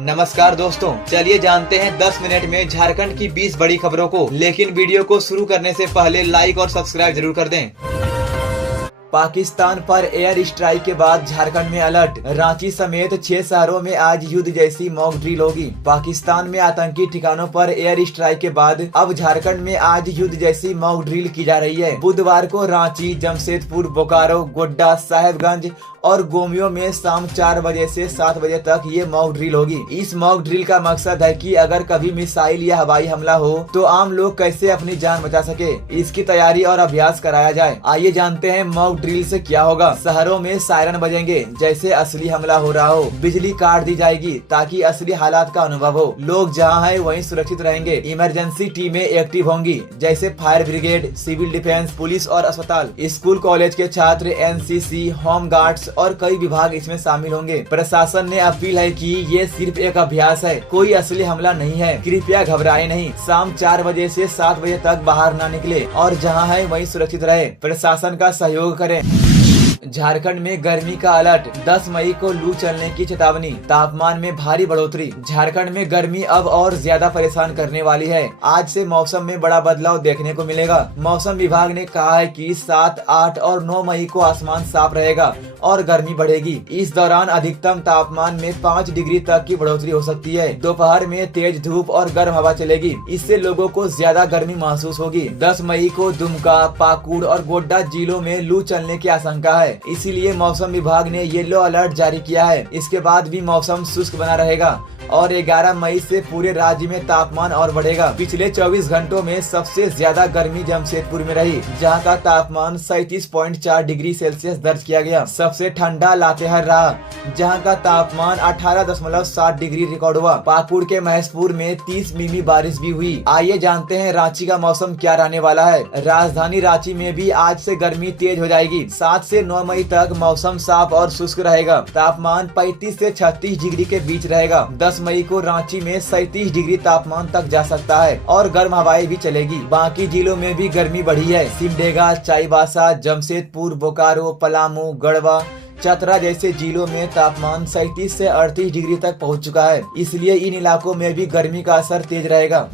नमस्कार दोस्तों, चलिए जानते हैं 10 मिनट में झारखंड की 20 बड़ी खबरों को। लेकिन वीडियो को शुरू करने से पहले लाइक और सब्सक्राइब जरूर कर दें। पाकिस्तान पर एयर स्ट्राइक के बाद झारखंड में अलर्ट। रांची समेत 6 शहरों में आज युद्ध जैसी मॉक ड्रिल होगी। पाकिस्तान में आतंकी ठिकानों पर एयर स्ट्राइक के बाद अब झारखंड में आज युद्ध जैसी मॉक ड्रिल की जा रही है। बुधवार को रांची, जमशेदपुर, बोकारो, गोड्डा, साहेबगंज और गोमियो में शाम 4 बजे से 7 बजे तक ये मॉक ड्रिल होगी। इस मॉक ड्रिल का मकसद है कि अगर कभी मिसाइल या हवाई हमला हो तो आम लोग कैसे अपनी जान बचा सके, इसकी तैयारी और अभ्यास कराया जाए। आइए जानते हैं मॉक ड्रिल से क्या होगा। शहरों में सायरन बजेंगे जैसे असली हमला हो रहा हो। बिजली काट दी जाएगी ताकि असली हालात का अनुभव हो। लोग जहां हैं वहीं सुरक्षित रहेंगे। इमरजेंसी टीमें एक्टिव होंगी जैसे fire brigade, civil defence, police और अस्पताल। स्कूल कॉलेज के छात्र, एनसीसी, होम गार्ड्स और कई विभाग इसमें शामिल होंगे। प्रशासन ने अपील है कि ये सिर्फ एक अभ्यास है, कोई असली हमला नहीं है। कृपया घबराए नहीं। शाम 4 बजे से 7 बजे तक बाहर न निकले और जहां है वहीं सुरक्षित रहे। प्रशासन का सहयोग करें। झारखंड में गर्मी का अलर्ट। 10 मई को लू चलने की चेतावनी। तापमान में भारी बढ़ोतरी। झारखंड में गर्मी अब और ज्यादा परेशान करने वाली है। आज से मौसम में बड़ा बदलाव देखने को मिलेगा। मौसम विभाग ने कहा है कि 7, 8 और 9 मई को आसमान साफ रहेगा और गर्मी बढ़ेगी। इस दौरान अधिकतम तापमान में 5 डिग्री तक की बढ़ोतरी हो सकती है। दोपहर में तेज धूप और गर्म हवा चलेगी। इससे लोगों को ज्यादा गर्मी महसूस होगी। 10 मई को दुमका, पाकुड़ और गोड्डा जिलों में लू चलने की आशंका है। इसीलिए मौसम विभाग ने येलो अलर्ट जारी किया है। इसके बाद भी मौसम शुष्क बना रहेगा और 11 मई से पूरे राज्य में तापमान और बढ़ेगा। पिछले 24 घंटों में सबसे ज्यादा गर्मी जमशेदपुर में रही, जहां का तापमान 37.4 डिग्री सेल्सियस दर्ज किया गया। सबसे ठंडा लातेहार रहा, जहां का तापमान 18.7 डिग्री रिकॉर्ड हुआ। पाकुड़ के महेशपुर में 30 मिमी बारिश भी हुई। आइए जानते हैं रांची का मौसम क्या रहने वाला है। राजधानी रांची में भी आज से गर्मी तेज हो जाएगी। 7 से 9 मई तक मौसम साफ और शुष्क रहेगा। तापमान 35 से 36 डिग्री के बीच रहेगा। 10 मई को रांची में 37 डिग्री तापमान तक जा सकता है और गर्म हवाएं भी चलेगी। बाकी जिलों में भी गर्मी बढ़ी है। सिमडेगा, चाईबासा, जमशेदपुर, बोकारो, पलामू, गढ़वा, चतरा जैसे जिलों में तापमान 37 से 38 डिग्री तक पहुंच चुका है। इसलिए इन इलाकों में भी गर्मी का असर तेज रहेगा।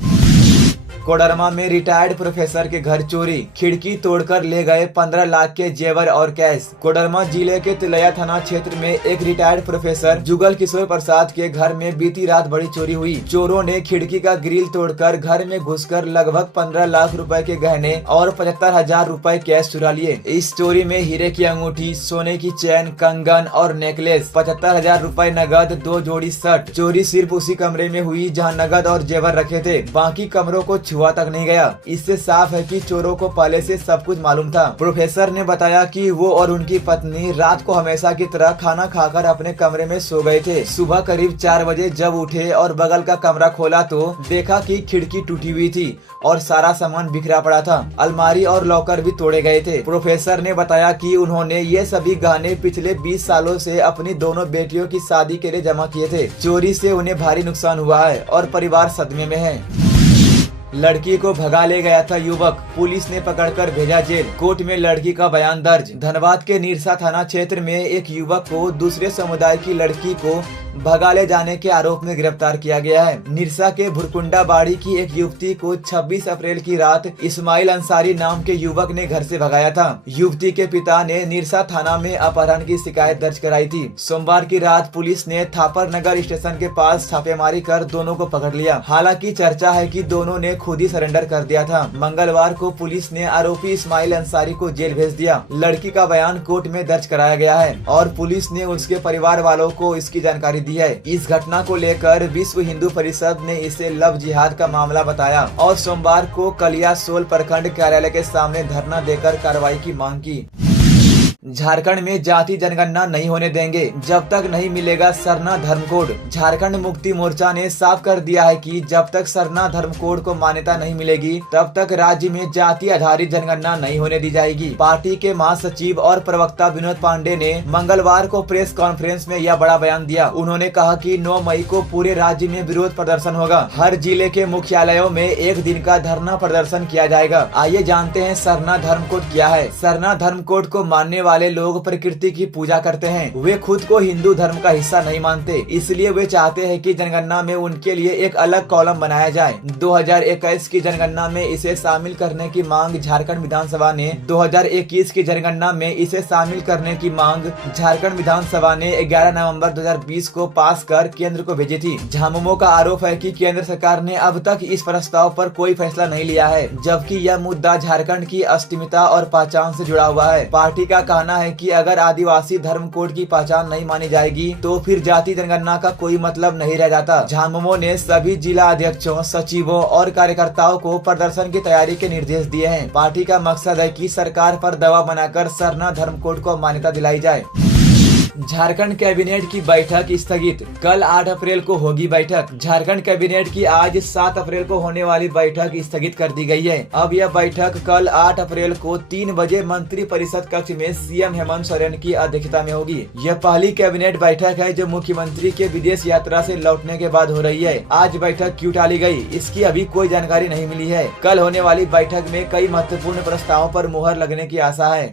कोडरमा में रिटायर्ड प्रोफेसर के घर चोरी। खिड़की तोड़कर ले गए 15 लाख के जेवर और कैश। कोडरमा जिले के तिलैया थाना क्षेत्र में एक रिटायर्ड प्रोफेसर जुगल किशोर प्रसाद के घर में बीती रात बड़ी चोरी हुई। चोरों ने खिड़की का ग्रिल तोड़कर घर में घुसकर लगभग 15 लाख रुपए के गहने और 75,000 रुपए कैश चुरा लिए। इस चोरी में हीरे की अंगूठी, सोने की चैन, कंगन और नेकलेस, 75,000 रुपए नगद, 2 जोड़ी शर्ट। चोरी सिर्फ उसी कमरे में हुई जहाँ नगद और जेवर रखे थे। बाकी कमरों को छुआ तक नहीं गया। इससे साफ है कि चोरों को पहले से सब कुछ मालूम था। प्रोफेसर ने बताया कि वो और उनकी पत्नी रात को हमेशा की तरह खाना खाकर अपने कमरे में सो गए थे। सुबह करीब 4 बजे जब उठे और बगल का कमरा खोला तो देखा कि खिड़की टूटी हुई थी और सारा सामान बिखरा पड़ा था। अलमारी और लॉकर भी तोड़े गए थे। प्रोफेसर ने बताया कि उन्होंने ये सभी गहने पिछले 20 सालों से अपनी दोनों बेटियों की शादी के लिए जमा किए थे। चोरी से उन्हें भारी नुकसान हुआ है और परिवार सदमे में है। लड़की को भगा ले गया था युवक, पुलिस ने पकड़कर भेजा जेल। कोर्ट में लड़की का बयान दर्ज। धनबाद के निरसा थाना क्षेत्र में एक युवक को दूसरे समुदाय की लड़की को भगा ले जाने के आरोप में गिरफ्तार किया गया है। निरसा के भुरकुंडा बाड़ी की एक युवती को 26 अप्रैल की रात इस्माइल अंसारी नाम के युवक ने घर से भगाया था। युवती के पिता ने निरसा थाना में अपहरण की शिकायत दर्ज कराई थी। सोमवार की रात पुलिस ने थापर नगर स्टेशन के पास छापेमारी कर दोनों को पकड़ लिया। हालांकि चर्चा है कि दोनों ने खुद ही सरेंडर कर दिया था। मंगलवार को पुलिस ने आरोपी इस्माइल अंसारी को जेल भेज दिया। लड़की का बयान कोर्ट में दर्ज कराया गया है और पुलिस ने उसके परिवार वालों को इसकी जानकारी दी है। इस घटना को लेकर विश्व हिंदू परिषद ने इसे लव जिहाद का मामला बताया और सोमवार को कलियासोल प्रखंड कार्यालय के सामने धरना देकर कार्रवाई की मांग की। झारखंड में जाति जनगणना नहीं होने देंगे जब तक नहीं मिलेगा सरना धर्म कोड। झारखंड मुक्ति मोर्चा ने साफ कर दिया है कि जब तक सरना धर्म कोड को मान्यता नहीं मिलेगी तब तक राज्य में जाति आधारित जनगणना नहीं होने दी जाएगी। पार्टी के महासचिव और प्रवक्ता विनोद पांडे ने मंगलवार को प्रेस कॉन्फ्रेंस में यह बड़ा बयान दिया। उन्होंने कहा कि 9 मई को पूरे राज्य में विरोध प्रदर्शन होगा। हर जिले के मुख्यालयों में 1 दिन का धरना प्रदर्शन किया जाएगा। आइए जानते हैं सरना धर्म कोड क्या है। सरना धर्म कोड को मानने वाले लोग प्रकृति की पूजा करते हैं। वे खुद को हिंदू धर्म का हिस्सा नहीं मानते, इसलिए वे चाहते हैं कि जनगणना में उनके लिए एक अलग कॉलम बनाया जाए। 2021 की जनगणना में इसे शामिल करने की मांग झारखंड विधानसभा ने 2021 की जनगणना में इसे शामिल करने की मांग झारखंड विधानसभा ने 11 नवंबर 2020 को पास कर केंद्र को भेजी थी। झामुमो का आरोप है कि केंद्र सरकार ने अब तक इस प्रस्ताव पर कोई फैसला नहीं लिया है, जबकि यह मुद्दा झारखंड की अस्मिता और पहचान से जुड़ा हुआ है। पार्टी का कहना है कि अगर आदिवासी धर्म कोड की पहचान नहीं मानी जाएगी तो फिर जाति जनगणना का कोई मतलब नहीं रह जाता। झामुमो ने सभी जिला अध्यक्षों, सचिवों और कार्यकर्ताओं को प्रदर्शन की तैयारी के निर्देश दिए हैं। पार्टी का मकसद है कि सरकार पर दबाव बनाकर सरना धर्म कोड को मान्यता दिलाई जाए। झारखंड कैबिनेट की बैठक स्थगित, कल 8 अप्रैल को होगी बैठक। झारखंड कैबिनेट की आज 7 अप्रैल को होने वाली बैठक स्थगित कर दी गई है। अब यह बैठक कल 8 अप्रैल को 3 बजे मंत्री परिषद कक्ष में सीएम हेमंत सोरेन की अध्यक्षता में होगी। यह पहली कैबिनेट बैठक है जो मुख्यमंत्री के विदेश यात्रा से लौटने के बाद हो रही है। आज बैठक क्यों टाली गई, इसकी अभी कोई जानकारी नहीं मिली है। कल होने वाली बैठक में कई महत्वपूर्ण प्रस्तावों पर मुहर लगने की आशा है।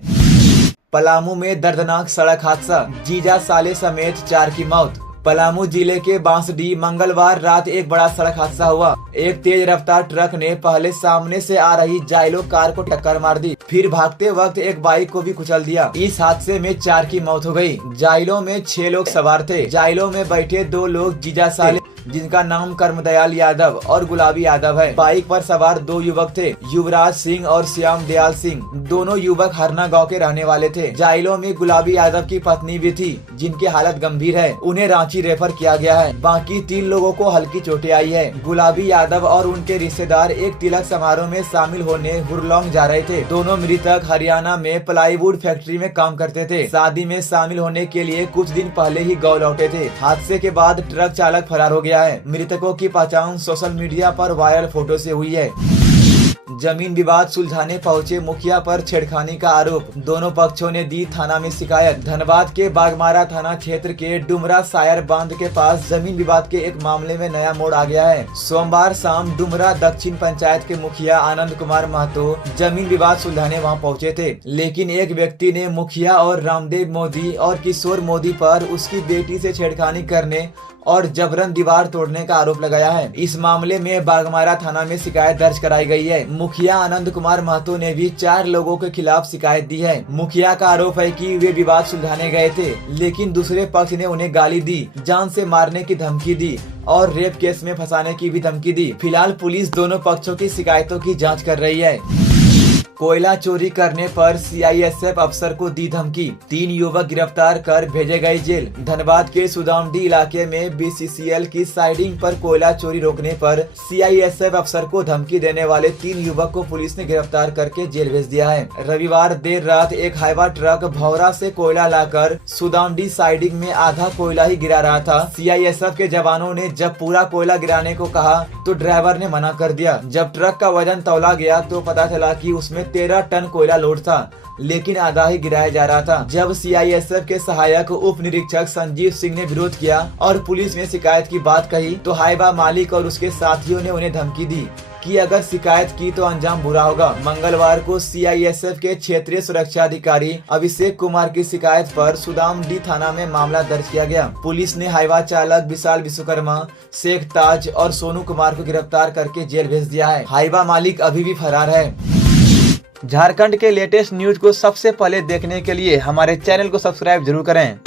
पलामू में दर्दनाक सड़क हादसा, जीजा साले समेत 4 की मौत। पलामू जिले के बांसडीह मंगलवार रात एक बड़ा सड़क हादसा हुआ। एक तेज रफ्तार ट्रक ने पहले सामने से आ रही जाइलो कार को टक्कर मार दी, फिर भागते वक्त एक बाइक को भी कुचल दिया। इस हादसे में 4 की मौत हो गई। जाइलो में 6 लोग सवार थे। जाइलो में बैठे 2 लोग जीजा साले, जिनका नाम कर्मदयाल यादव और गुलाबी यादव है। बाइक पर सवार 2 युवक थे, युवराज सिंह और श्याम दयाल सिंह। दोनों युवक हरना गांव के रहने वाले थे। जाइलो में गुलाबी यादव की पत्नी भी थी, जिनकी हालत गंभीर है। उन्हें रांची रेफर किया गया है। बाकी 3 लोगों को हल्की चोटें आई है। गुलाबी यादव और उनके रिश्तेदार एक तिलक समारोह में शामिल होने हुरलोंग जा रहे थे। दोनों मृतक हरियाणा में प्लाईवुड फैक्ट्री में काम करते थे। शादी में शामिल होने के लिए कुछ दिन पहले ही गाँव लौटे थे। हादसे के बाद ट्रक चालक फरार हो गया है। मृतकों की पहचान सोशल मीडिया पर वायरल फोटो से हुई है। जमीन विवाद सुलझाने पहुंचे मुखिया पर छेड़खानी का आरोप, दोनों पक्षों ने दी थाना में शिकायत। धनबाद के बागमारा थाना क्षेत्र के डुमरा सायर बांध के पास जमीन विवाद के एक मामले में नया मोड़ आ गया है। सोमवार शाम डुमरा दक्षिण पंचायत के मुखिया आनंद कुमार महतो जमीन विवाद सुलझाने वहां पहुंचे थे, लेकिन एक व्यक्ति ने मुखिया और रामदेव मोदी और किशोर मोदी पर उसकी बेटी से छेड़खानी करने और जबरन दीवार तोड़ने का आरोप लगाया है। इस मामले में बागमारा थाना में शिकायत दर्ज कराई गई है। मुखिया आनंद कुमार महतो ने भी 4 लोगों के खिलाफ शिकायत दी है। मुखिया का आरोप है कि वे विवाद सुलझाने गए थे, लेकिन दूसरे पक्ष ने उन्हें गाली दी, जान से मारने की धमकी दी और रेप केस में फंसाने की भी धमकी दी। फिलहाल पुलिस दोनों पक्षों की शिकायतों की जाँच कर रही है। कोयला चोरी करने पर सीआईएसएफ अफसर को दी धमकी, 3 युवक गिरफ्तार कर भेजे गए जेल। धनबाद के सुदामडी इलाके में बीसीसीएल की साइडिंग पर कोयला चोरी रोकने पर सीआईएसएफ अफसर को धमकी देने वाले 3 युवक को पुलिस ने गिरफ्तार करके जेल भेज दिया है। रविवार देर रात एक हाईवा ट्रक भौरा से कोयला लाकर सुदामडी साइडिंग में आधा कोयला ही गिरा रहा था। सीआईएसएफ के जवानों ने जब पूरा कोयला गिराने को कहा तो ड्राइवर ने मना कर दिया। जब ट्रक का वजन तौला गया तो पता चला कि उसमें 13 टन कोयला लोड था, लेकिन आधा ही गिराया जा रहा था। जब सीआईएसएफ के सहायक उप निरीक्षक संजीव सिंह ने विरोध किया और पुलिस में शिकायत की बात कही तो हाईवा मालिक और उसके साथियों ने उन्हें धमकी दी कि अगर शिकायत की तो अंजाम बुरा होगा। मंगलवार को सीआईएसएफ के क्षेत्रीय सुरक्षा अधिकारी अभिषेक कुमार की शिकायत पर सुदामडी थाना में मामला दर्ज किया गया। पुलिस ने हाईवा चालक विशाल विश्वकर्मा, शेख ताज और सोनू कुमार को गिरफ्तार करके जेल भेज दिया है। हाईवा मालिक अभी भी फरार है। झारखंड के लेटेस्ट न्यूज को सबसे पहले देखने के लिए हमारे चैनल को सब्सक्राइब जरूर करें।